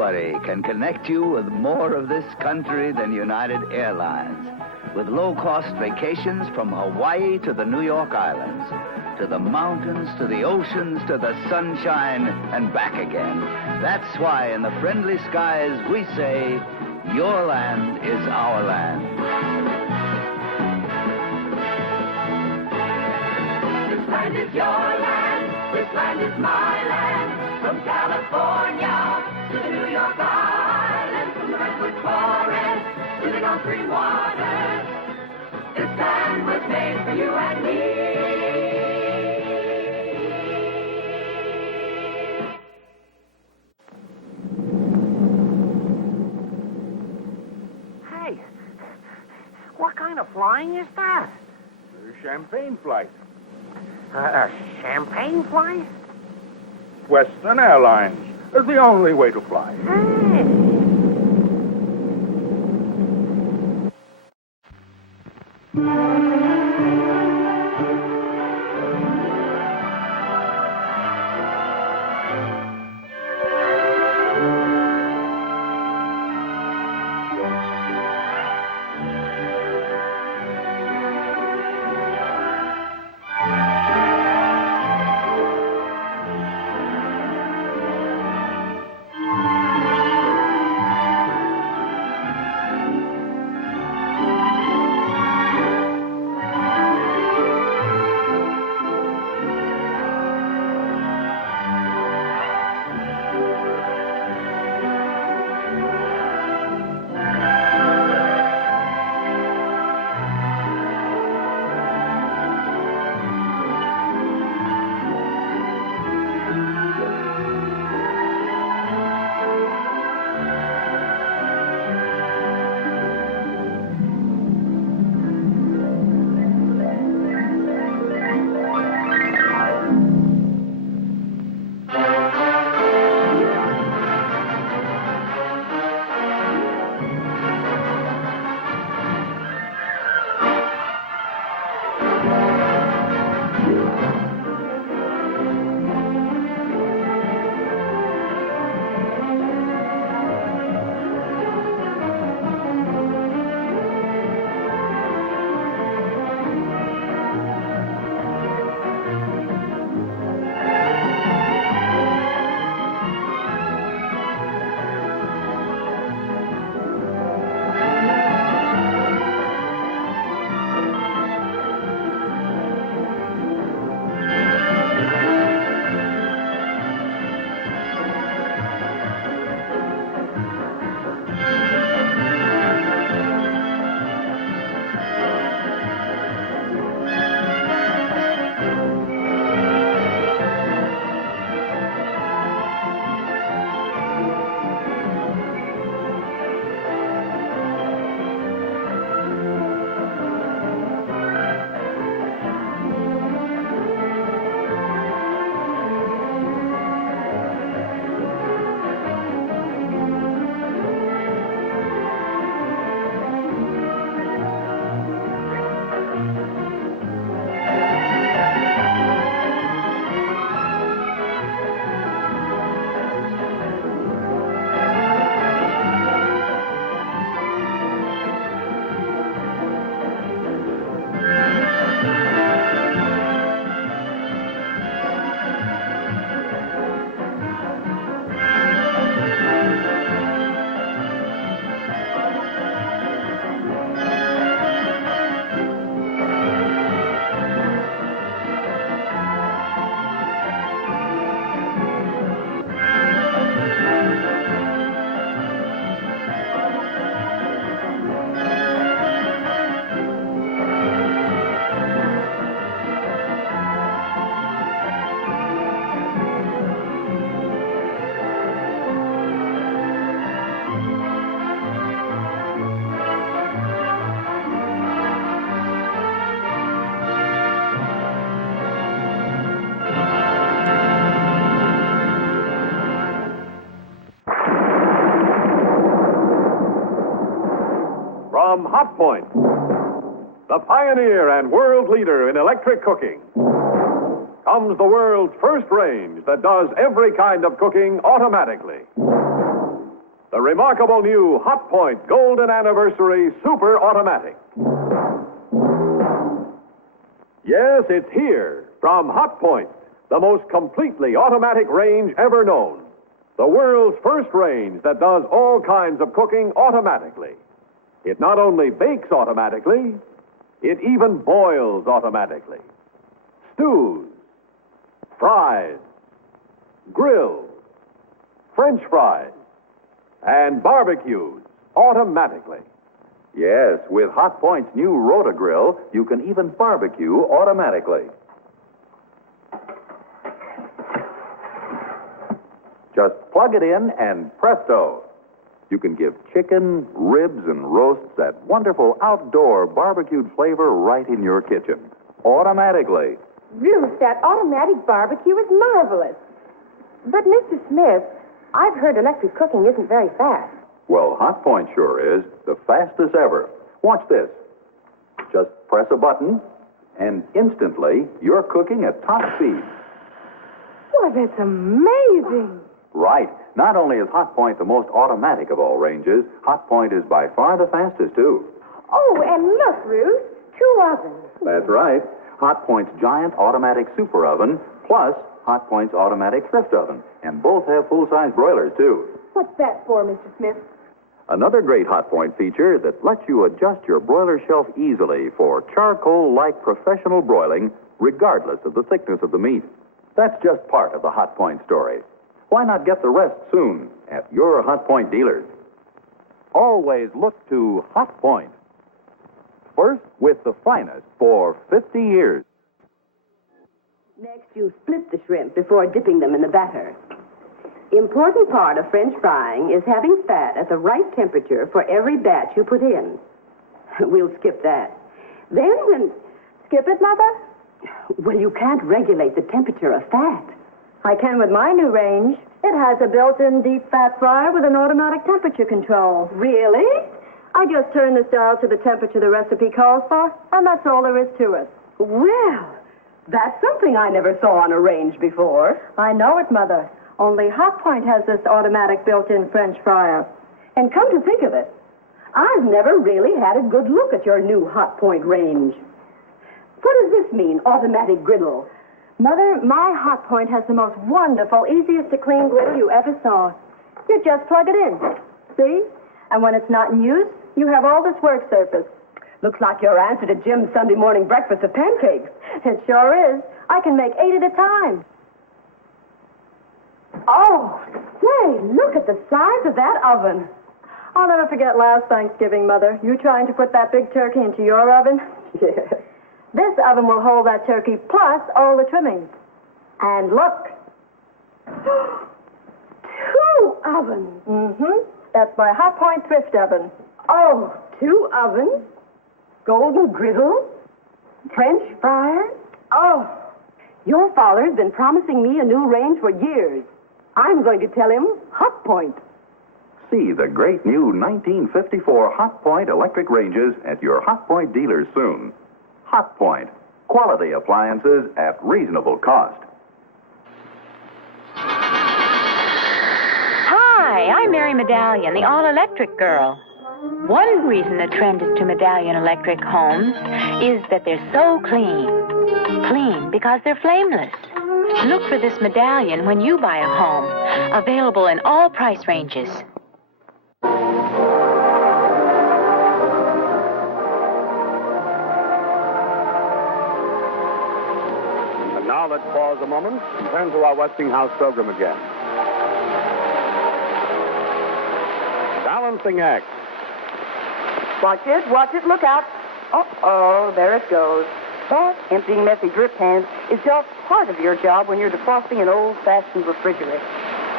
Nobody can connect you with more of this country than United Airlines. With low-cost vacations from Hawaii to the New York Islands, to the mountains, to the oceans, to the sunshine, and back again. That's why in the friendly skies we say, your land is our land. This land is your land, this land is my land. From California to the New York Islands, from the Redwood Forest to the Gulf Stream waters, this land was made for you and me. Hey, what kind of flying is that? A champagne flight. A champagne flight? Western Airlines is the only way to fly. Hey. From Hot Point, the pioneer and world leader in electric cooking, comes the world's first range that does every kind of cooking automatically. the remarkable new Hot Point Golden Anniversary Super Automatic. Yes, it's here from Hot Point, the most completely automatic range ever known. The world's first range that does all kinds of cooking automatically. It not only bakes automatically, it even boils automatically. Stews, fries, grills, French fries, and barbecues automatically. Yes, with Hot Point's new Rotogrill, you can even barbecue automatically. Just plug it in and presto. You can give chicken, ribs, and roasts that wonderful outdoor barbecued flavor right in your kitchen. Automatically. Ruth, that automatic barbecue is marvelous. But, Mr. Smith, I've heard electric cooking isn't very fast. Well, Hot Point sure is. The fastest ever. Watch this. Just press a button, and instantly, you're cooking at top speed. Why, that's amazing. Right. Not only is Hot Point the most automatic of all ranges, Hot Point is by far the fastest, too. Oh, and look, Ruth, 2 ovens. That's right. Hot Point's giant automatic super oven, plus Hot Point's automatic thrift oven. And both have full-size broilers, too. What's that for, Mr. Smith? Another great Hot Point feature that lets you adjust your broiler shelf easily for charcoal-like professional broiling, regardless of the thickness of the meat. That's just part of the Hot Point story. Why not get the rest soon at your Hot Point dealers? Always look to Hot Point. First with the finest for 50 years. Next, you split the shrimp before dipping them in the batter. Important part of French frying is having fat at the right temperature for every batch you put in. We'll skip that. Then when... Skip it, Mother? Well, you can't regulate the temperature of fat. I can with my new range. It has a built-in deep fat fryer with an automatic temperature control. Really? I just turn this dial to the temperature the recipe calls for, and that's all there is to it. Well, that's something I never saw on a range before. I know it, Mother. Only Hot Point has this automatic built-in French fryer. And come to think of it, I've never really had a good look at your new Hot Point range. What does this mean, automatic griddle? Mother, my Hot Point has the most wonderful, easiest to clean griddle you ever saw. You just plug it in. See? And when it's not in use, you have all this work surface. Looks like your answer to Jim's Sunday morning breakfast of pancakes. It sure is. I can make 8 at a time. Oh, say, look at the size of that oven. I'll never forget last Thanksgiving, Mother. You trying to put that big turkey into your oven? Yes. This oven will hold that turkey plus all the trimmings. And look. 2 ovens. Mm-hmm. That's my Hot Point thrift oven. Oh, 2 ovens? Golden griddle? French fryer? Oh, your father's been promising me a new range for years. I'm going to tell him Hot Point. See the great new 1954 Hot Point electric ranges at your Hot Point dealers soon. Hot Point. Quality appliances at reasonable cost. Hi, I'm Mary Medallion, the all-electric girl. One reason the trend is to Medallion electric homes is that they're so clean. Clean because they're flameless. Look for this Medallion when you buy a home. Available in all price ranges. And now let's pause a moment and turn to our Westinghouse program again. Balancing act. Watch it, look out. Oh, there it goes. But emptying messy drip pans is just part of your job when you're defrosting an old-fashioned refrigerator.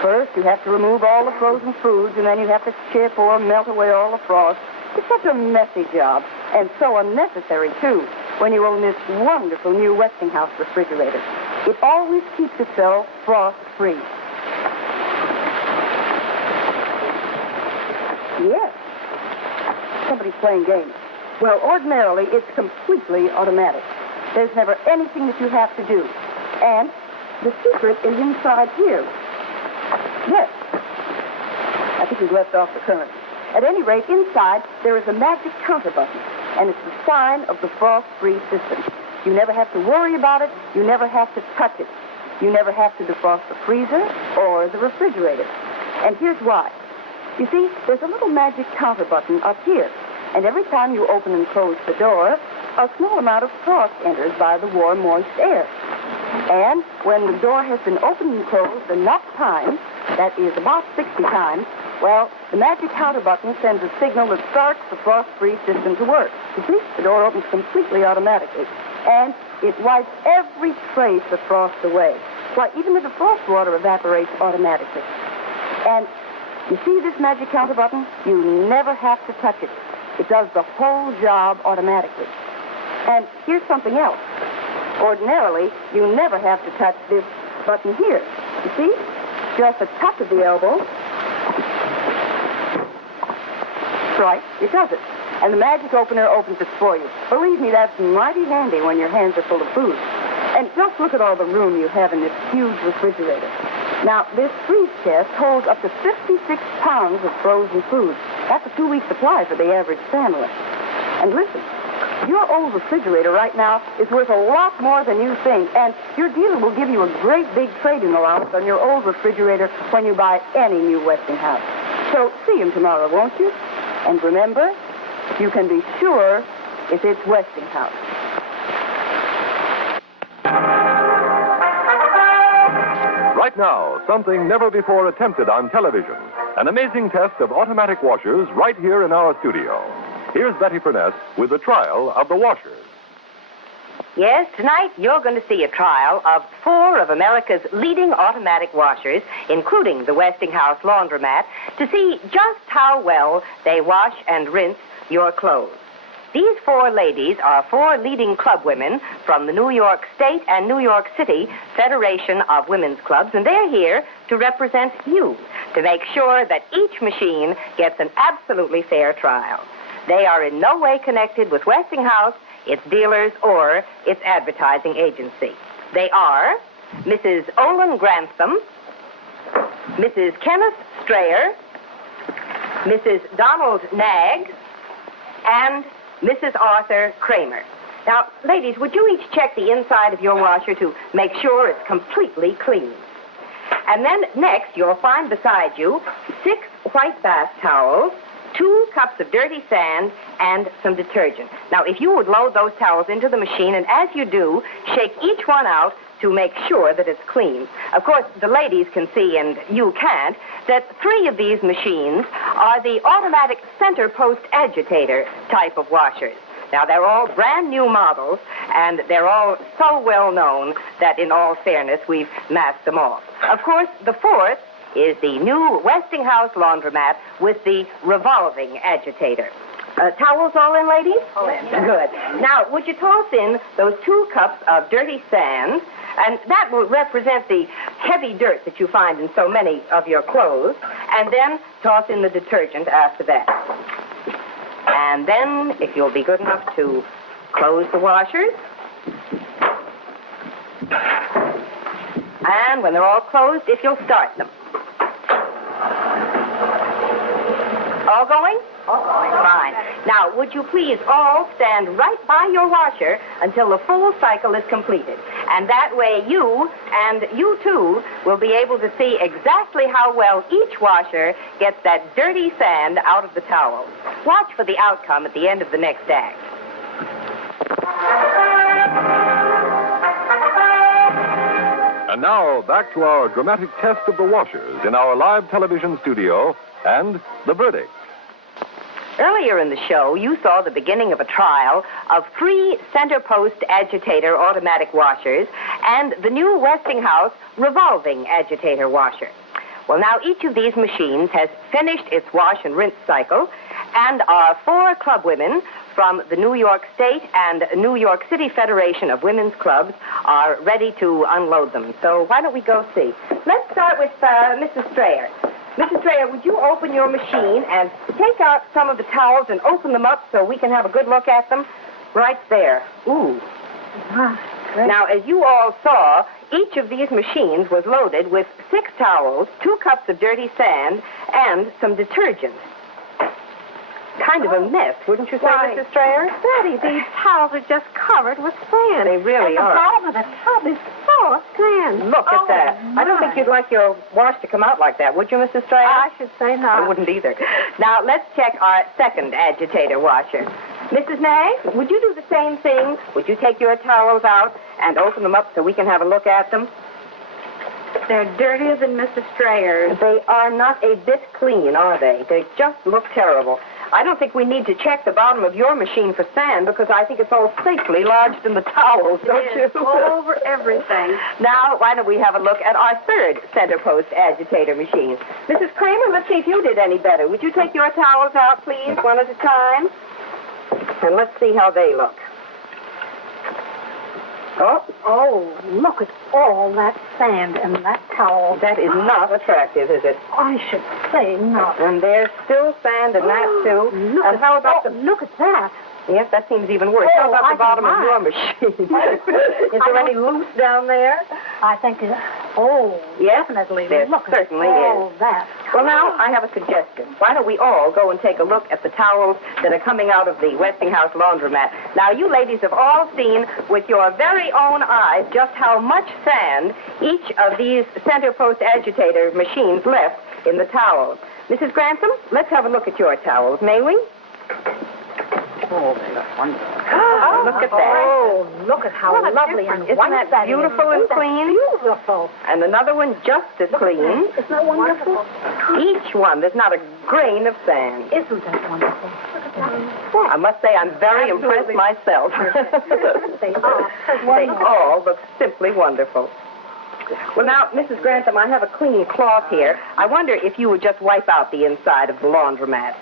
First, you have to remove all the frozen foods, and then you have to chip or melt away all the frost. It's such a messy job, and so unnecessary, too, when you own this wonderful new Westinghouse refrigerator. It always keeps itself frost-free. Yes. Somebody's playing games. Well, ordinarily, it's completely automatic. There's never anything that you have to do. And the secret is inside here. Yes. At the if you've left off the current. At any rate, inside, there is a magic counter button, and it's the sign of the frost-free system. You never have to worry about it. You never have to touch it. You never have to defrost the freezer or the refrigerator. And here's why. You see, there's a little magic counter button up here, and every time you open and close the door, a small amount of frost enters by the warm, moist air. And when the door has been opened and closed enough times, that is about 60 times, well, the magic counter button sends a signal that starts the frost-free system to work. You see, the door opens completely automatically, and it wipes every trace of frost away. Why, even the defrost water evaporates automatically. And you see this magic counter button? You never have to touch it. It does the whole job automatically. And here's something else. Ordinarily, you never have to touch this button here. You see? Just a touch of the elbow. Right, it does it. And the magic opener opens it for you. Believe me, that's mighty handy when your hands are full of food. And just look at all the room you have in this huge refrigerator. Now, this freeze chest holds up to 56 pounds of frozen food. That's a 2-week supply for the average family. And listen, your old refrigerator right now is worth a lot more than you think, and your dealer will give you a great big trade-in allowance on your old refrigerator when you buy any new Westinghouse. So see him tomorrow, won't you? And remember, you can be sure if it's Westinghouse. Right now, something never before attempted on television. An amazing test of automatic washers right here in our studio. Here's Betty Furness with the trial of the washers. Yes, tonight you're going to see a trial of 4 of America's leading automatic washers, including the Westinghouse laundromat, to see just how well they wash and rinse your clothes. These 4 ladies are 4 leading club women from the New York State and New York City Federation of Women's Clubs, and they're here to represent you, to make sure that each machine gets an absolutely fair trial. They are in no way connected with Westinghouse, its dealers, or its advertising agency. They are Mrs. Olin Grantham, Mrs. Kenneth Strayer, Mrs. Donald Naggs, and Mrs. Arthur Kramer. Now, ladies, would you each check the inside of your washer to make sure it's completely clean? And then next, you'll find beside you 6 white bath towels, 2 cups of dirty sand, and some detergent. Now, if you would load those towels into the machine, and as you do, shake each one out to make sure that it's clean. Of course, the ladies can see, and you can't, that 3 of these machines are the automatic center post agitator type of washers. Now, they're all brand new models, and they're all so well known that, in all fairness, we've masked them all. Of course, the 4th is the new Westinghouse laundromat with the revolving agitator. Towels all in, ladies? All in. Good. Now, would you toss in those 2 cups of dirty sand, and that will represent the heavy dirt that you find in so many of your clothes, and then toss in the detergent after that. And then, if you'll be good enough to close the washers. And when they're all closed, if you'll start them. All going? All going. Fine. Now, would you please all stand right by your washer until the full cycle is completed? And that way you, and you too, will be able to see exactly how well each washer gets that dirty sand out of the towel. Watch for the outcome at the end of the next act. And now, back to our dramatic test of the washers in our live television studio and the verdict. Earlier in the show, you saw the beginning of a trial of 3 center post agitator automatic washers and the new Westinghouse revolving agitator washer. Well, now each of these machines has finished its wash and rinse cycle, and our 4 club women from the New York State and New York City Federation of Women's Clubs are ready to unload them. So why don't we go see? Let's start with Mrs. Strayer. Mrs. Strayer, would you open your machine and take out some of the towels and open them up so we can have a good look at them? Right there. Ooh. Now, as you all saw, each of these machines was loaded with 6 towels, 2 cups of dirty sand, and some detergent. Kind of a mess, wouldn't you say, Mrs. Strayer? Betty, these towels are just covered with sand. They really are. The bottom of the tub is full of sand. Look at that. I don't think you'd like your wash to come out like that, would you, Mrs. Strayer? I should say not. I wouldn't either. Now, let's check our second agitator washer. Mrs. Nag, would you do the same thing? Would you take your towels out and open them up so we can have a look at them? They're dirtier than Mrs. Strayer's. They are not a bit clean, are they? They just look terrible. I don't think we need to check the bottom of your machine for sand because I think it's all safely lodged in the towels, don't you? All over everything. Now, why don't we have a look at our third center post agitator machine? Mrs. Kramer, let's see if you did any better. Would you take your towels out, please, one at a time? And let's see how they look. Oh, look at all that sand in that towel. That is not attractive, is it? I should say not. And there's still sand in that, too. And how about look at that. Yes, that seems even worse. How about the bottom of your machine? Is there any loose down there? I think yes, definitely. There Look certainly at all is. that. Well, now, I have a suggestion. Why don't we all go and take a look at the towels that are coming out of the Westinghouse laundromat? Now, you ladies have all seen with your very own eyes just how much sand each of these center post agitator machines left in the towels. Mrs. Grantham, let's have a look at your towels, may we? Oh, they look wonderful. Look at that. Oh, look at how lovely and Isn't that beautiful and clean? Beautiful. And another one just as clean. Isn't that wonderful? Each one, there's not a grain of sand. Isn't that wonderful? Look at that. I must say I'm very impressed myself. They are. They all look simply wonderful. Well, now, Mrs. Grantham, I have a clean cloth here. I wonder if you would just wipe out the inside of the laundromat.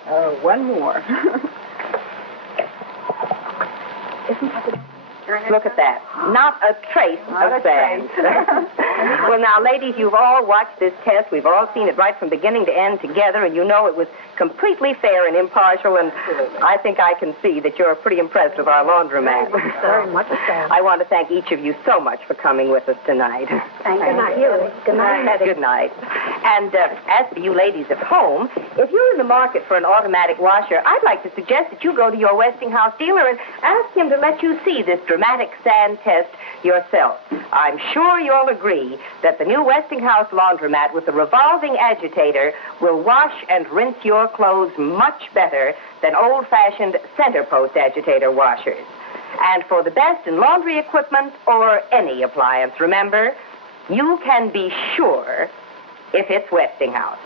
One more. Look at that. Not a trace of sand. Well, now, ladies, you've all watched this test. We've all seen it right from beginning to end together, and you know it was completely fair and impartial, and I think I can see that you're pretty impressed with our laundromat. Very much so. I want to thank each of you so much for coming with us tonight. Thank you. Good night, Betty. Good night. And as for you ladies at home, if you're in the market for an automatic washer, I'd like to suggest that you go to your Westinghouse dealer and ask him to let you see this dramatic sand test yourself. I'm sure you'll agree that the new Westinghouse laundromat with the revolving agitator will wash and rinse your clothes much better than old-fashioned center post agitator washers. And for the best in laundry equipment or any appliance, remember, you can be sure if it's Westinghouse.